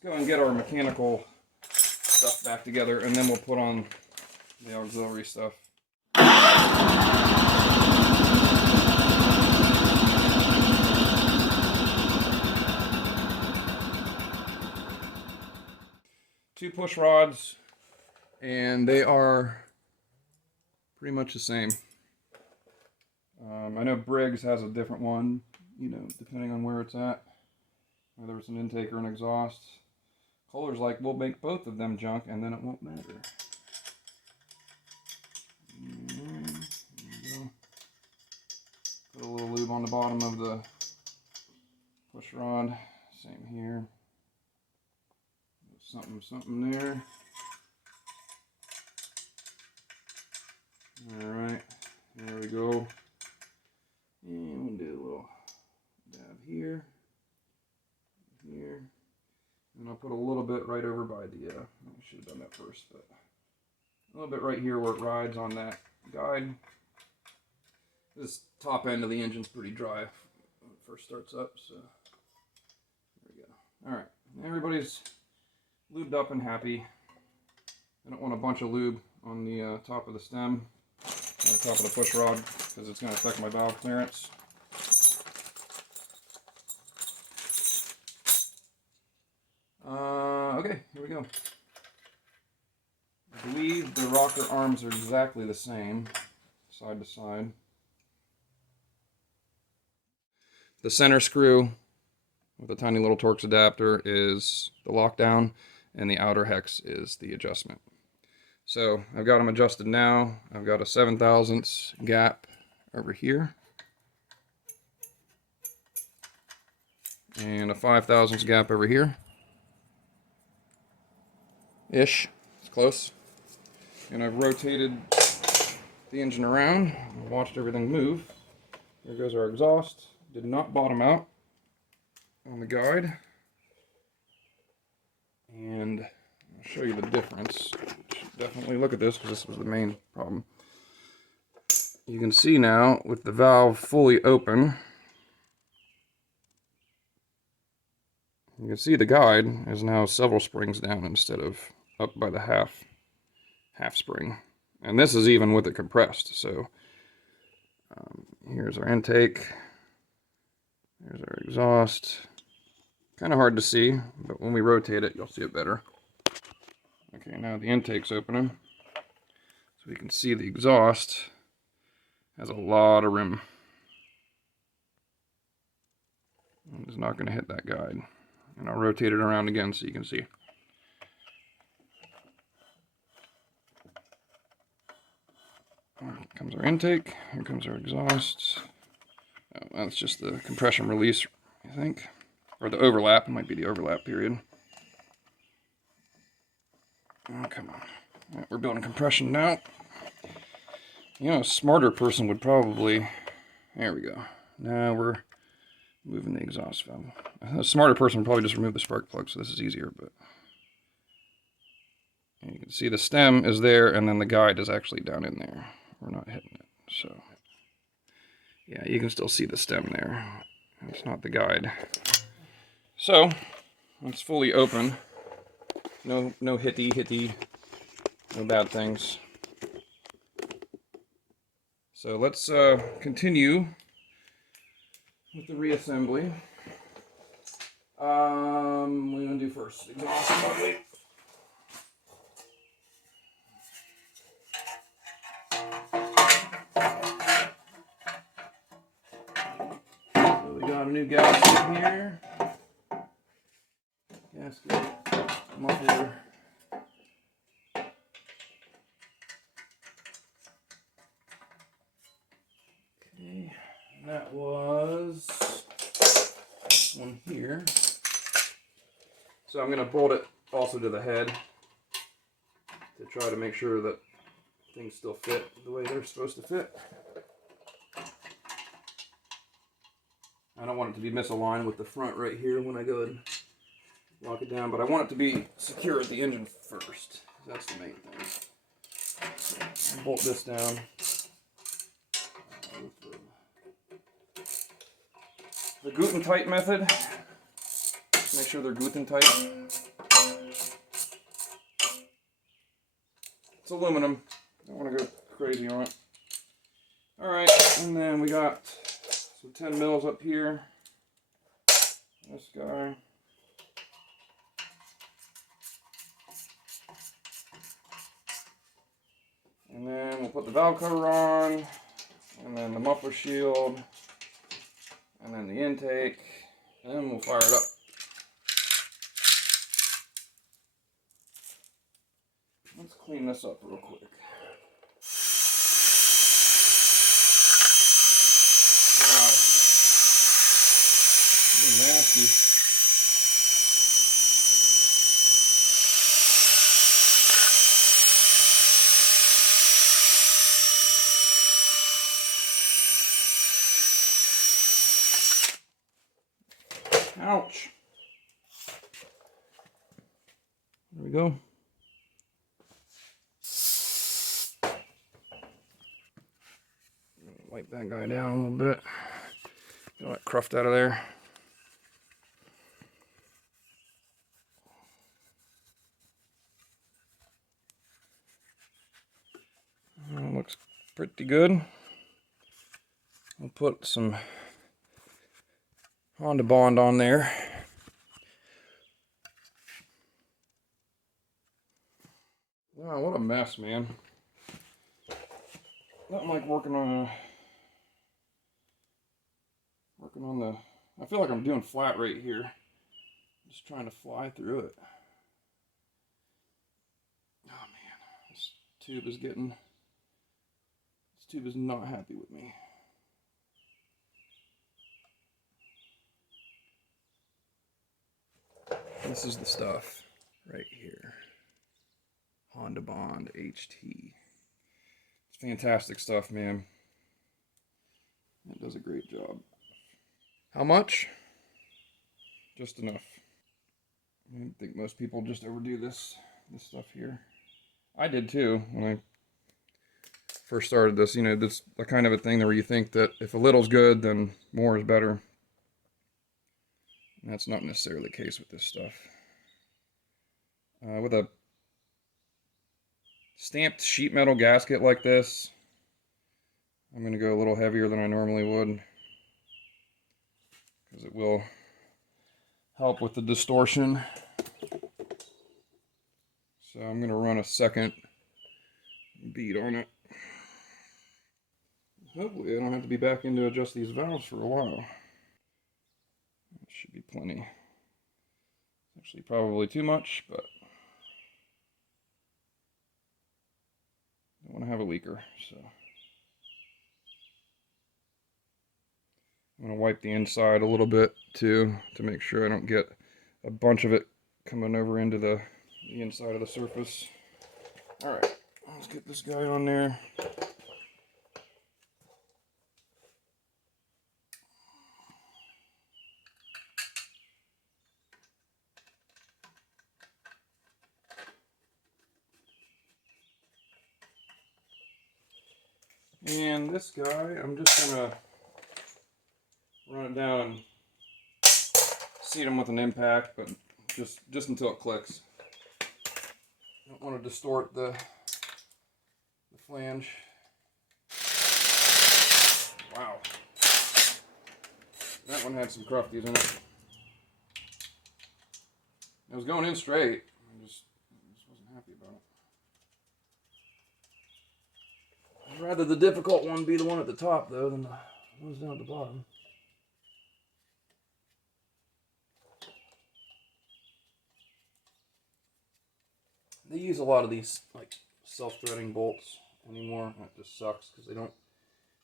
let's go and get our mechanical stuff back together, and then we'll put on the auxiliary stuff. Two push rods, and they are pretty much the same. I know Briggs has a different one, you know, depending on where it's at, whether it's an intake or an exhaust. Kohler's like, we'll make both of them junk and then it won't matter. There we go. Put a little lube on the bottom of the push rod. Same here. Something there. Alright, there we go. And we'll do a little dab here, here. And I'll put a little bit right over by the, I should have done that first, but a little bit right here where it rides on that guide. This top end of the engine's pretty dry when it first starts up, so there we go. Alright, everybody's lubed up and happy. I don't want a bunch of lube on the top of the stem, on the top of the push rod, because it's going to affect my valve clearance. Okay, here we go. I believe the rocker arms are exactly the same, side to side. The center screw with a tiny little Torx adapter is the lockdown, and the outer hex is the adjustment. So I've got them adjusted now. I've got a 7/1000 gap over here, and a 5/1000 gap over here. Ish, it's close. And I've rotated the engine around, watched everything move. There goes our exhaust. Did not bottom out on the guide. And I'll show you the difference. Definitely look at this, because this was the main problem. You can see now with the valve fully open, you can see the guide is now several springs down instead of up by the half spring. And this is even with it compressed. So here's our intake. There's our exhaust. Kind of hard to see, but when we rotate it, you'll see it better. Okay, now the intake's opening. So we can see the exhaust has a lot of rim. It's not going to hit that guide. And I'll rotate it around again so you can see. Here comes our intake. Here comes our exhaust. Oh, that's just the compression release, I think. Or the overlap. It might be the overlap period. Oh, come on. All right, we're building compression now. You know, a smarter person would probably... There we go. Now we're moving the exhaust valve. A smarter person would probably just remove the spark plug, so this is easier, but... And you can see the stem is there, and then the guide is actually down in there. We're not hitting it, so... Yeah, you can still see the stem there. It's not the guide. So, it's fully open. No hitty, no bad things. So let's continue with the reassembly. What are we gonna do first? Exhaust probably. So we got a new gasket here. Gasket, muffler. Okay, that was this one here. So I'm going to bolt it also to the head to try to make sure that things still fit the way they're supposed to fit. I don't want it to be misaligned with the front right here when I go and lock it down, but I want it to be secure at the engine first. That's the main thing. So bolt this down. The Guten tight method. Make sure they're Guten tight. It's aluminum. Don't want to go crazy on it. Alright, and then we got some 10 mils up here. This guy. And then we'll put the valve cover on, and then the muffler shield, and then the intake, and then we'll fire it up. Let's clean this up real quick. Wow. Nasty. Ouch. There we go. Wipe that guy down a little bit. Get all that cruft out of there. Looks pretty good. I'll put some HondaBond on there. Wow, what a mess, man. Nothing like working on the, I feel like I'm doing flat right here. Just trying to fly through it. Oh man, this tube is not happy with me. This is the stuff right here. HondaBond HT. It's fantastic stuff, man. It does a great job. How much? Just enough. I think most people just overdo this stuff here. I did too when I first started this. You know, this the kind of a thing where you think that if a little's good, then more is better. And that's not necessarily the case with this stuff. With a stamped sheet metal gasket like this, I'm going to go a little heavier than I normally would, because it will help with the distortion. So I'm going to run a second bead on it. Hopefully I don't have to be back in to adjust these valves for a while. That should be plenty. Actually probably too much, but I don't want to have a leaker, so I'm going to wipe the inside a little bit too to make sure I don't get a bunch of it coming over into the inside of the surface. Alright, let's get this guy on there. And this guy, I'm just going to run it down and seat him with an impact, but just until it clicks. Don't want to distort the flange. Wow. That one had some crufties in it. It was going in straight. I just wasn't happy about it. I'd rather the difficult one be the one at the top, though, than the ones down at the bottom. They use a lot of these like self-threading bolts anymore. That just sucks because they don't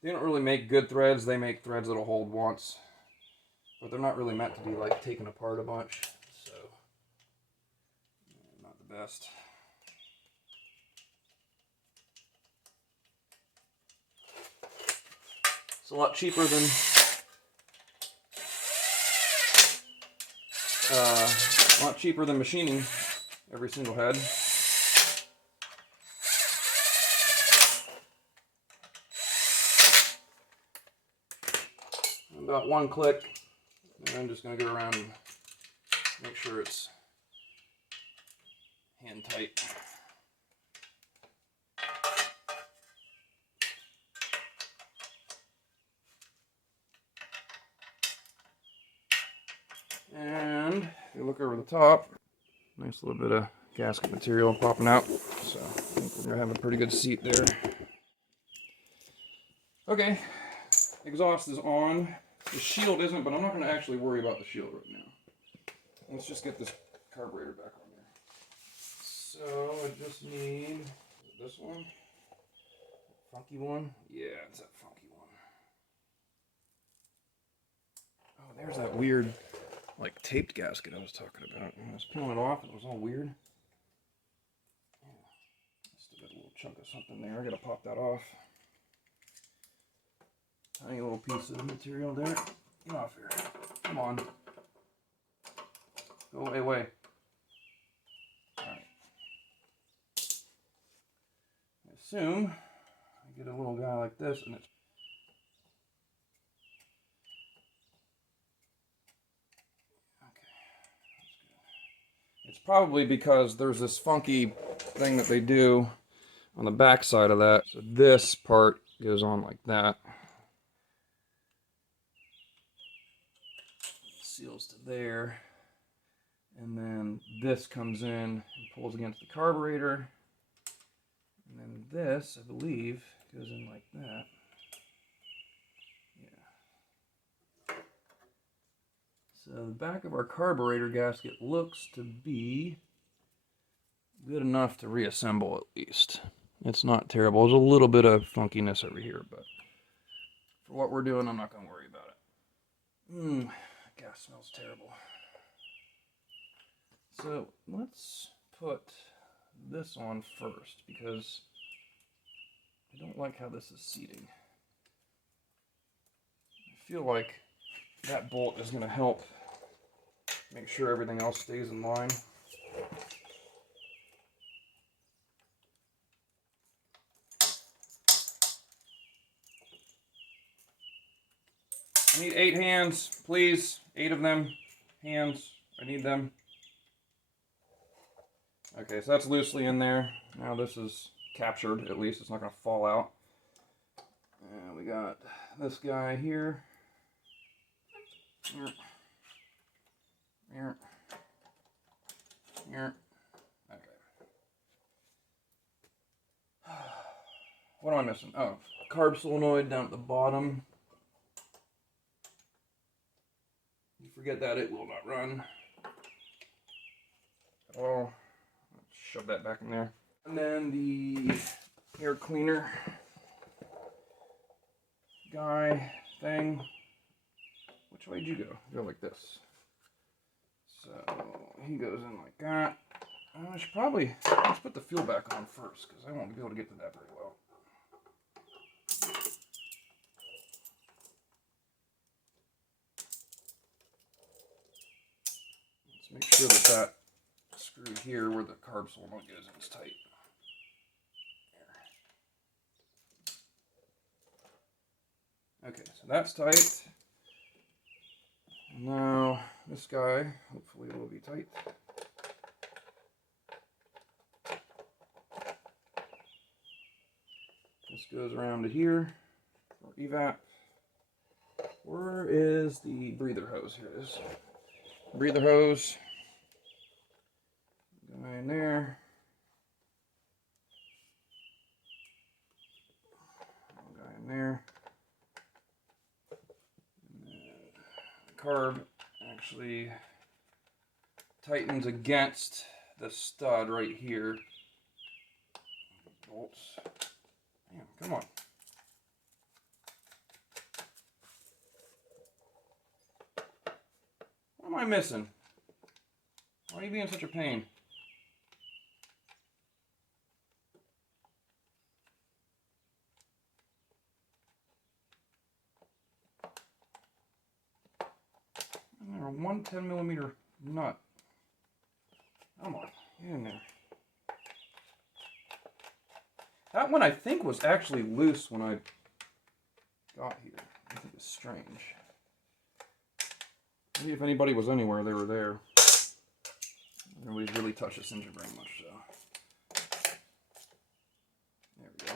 really make good threads. They make threads that'll hold once, but they're not really meant to be like taken apart a bunch. So not the best. It's a lot cheaper than machining every single head. About one click, and I'm just going to go around and make sure it's hand tight. And if you look over the top, nice little bit of gasket material popping out. So I think we're gonna have a pretty good seat there. Okay, exhaust is on. The shield isn't, but I'm not gonna actually worry about the shield right now. Let's just get this carburetor back on there. So I just need this one. Funky one? Yeah, it's that funky one. Oh, there's that weird, like, taped gasket I was talking about. I was peeling it off and it was all weird. Yeah. Still got a little chunk of something there. I gotta pop that off. Tiny little piece of material there. Get off here. Come on. Go away. Alright. I assume I get a little guy like this and it's It's probably because there's this funky thing that they do on the back side of that. So this part goes on like that. Seals to there. And then this comes in and pulls against the carburetor. And then this, I believe, goes in like that. Yeah. So the back of our carburetor gasket looks to be good enough to reassemble at least. It's not terrible. There's a little bit of funkiness over here, but for what we're doing, I'm not going to worry about it. Gas smells terrible. So let's put this on first because I don't like how this is seating. I feel like that bolt is going to help make sure everything else stays in line. I need 8 hands, please. 8 of them. Hands. I need them. Okay, so that's loosely in there. Now this is captured, at least. It's not going to fall out. And we got this guy here. Here. Here. Here. Okay. What am I missing? Oh, carb solenoid down at the bottom. You forget that, it will not run. Oh, let's shove that back in there. And then the air cleaner guy thing. Which way did you go? Go like this. So he goes in like that. I should probably, let's put the fuel back on first because I won't be able to get to that very well. Let's make sure that that screw here where the carb solenoid goes in is tight. There. Okay, so that's tight. Now this guy, hopefully will be tight. This goes around to here for evap. Where is the breather hose? Here it is. Breather hose. Go in there. Go in there. Carb actually tightens against the stud right here. Bolts. Damn, come on. What am I missing? Why are you being such a pain? A 110 millimeter nut. Come on, get in there. That one I think was actually loose when I got here. I think it's strange. Maybe if anybody was anywhere, they were there. Nobody's really touched this engine very much, so. There we go.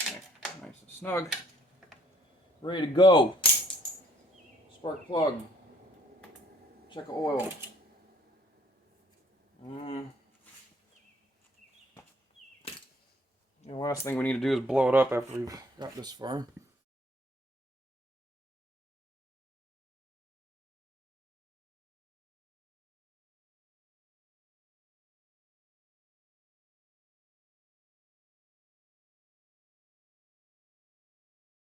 Okay, nice and snug. Ready to go. spark plug. Check oil. The last thing we need to do is blow it up after we've got this far.